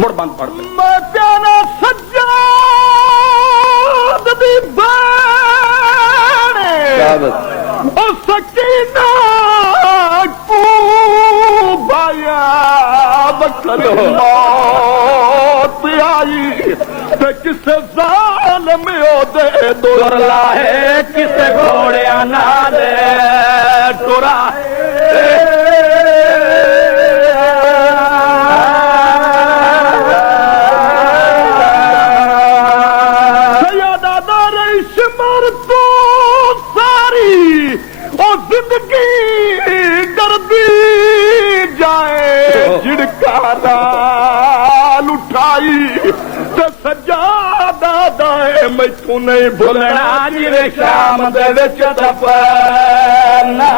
मुड़ बंद पढ़ मैं प्यारा सज्जाद दी बैण ओ सकीना को भाया बकरी मौत आई ते किसे जालिम ओदे दुर लाए किसे घोड़िया नाल टुरा जिंदगी डरदी जाए झिड़कारा लुटाई ते सजादा दाए मैथू नहीं भुलना जिवे शाम दे विच दफना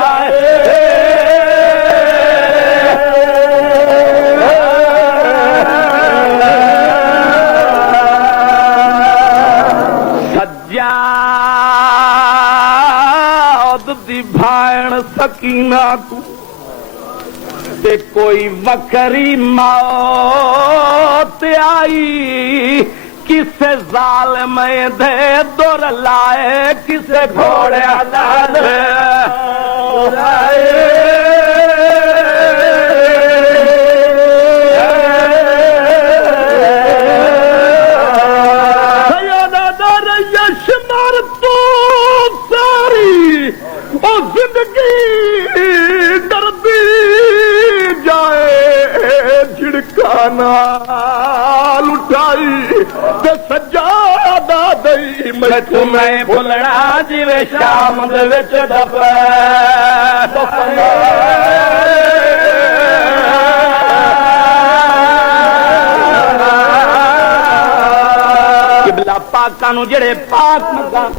भाण सकीना तू ते कोई वखरी मौत आई किसे जालिम दे दुर लाए किसे घोड़े नाल जिंदगी डरदी जाए झिड़काना लुटाई ते सजादा दई मैं तुम्हें भुलना जिवे शाम दे विच दफना किबला पाकां नूं जेड़े पाक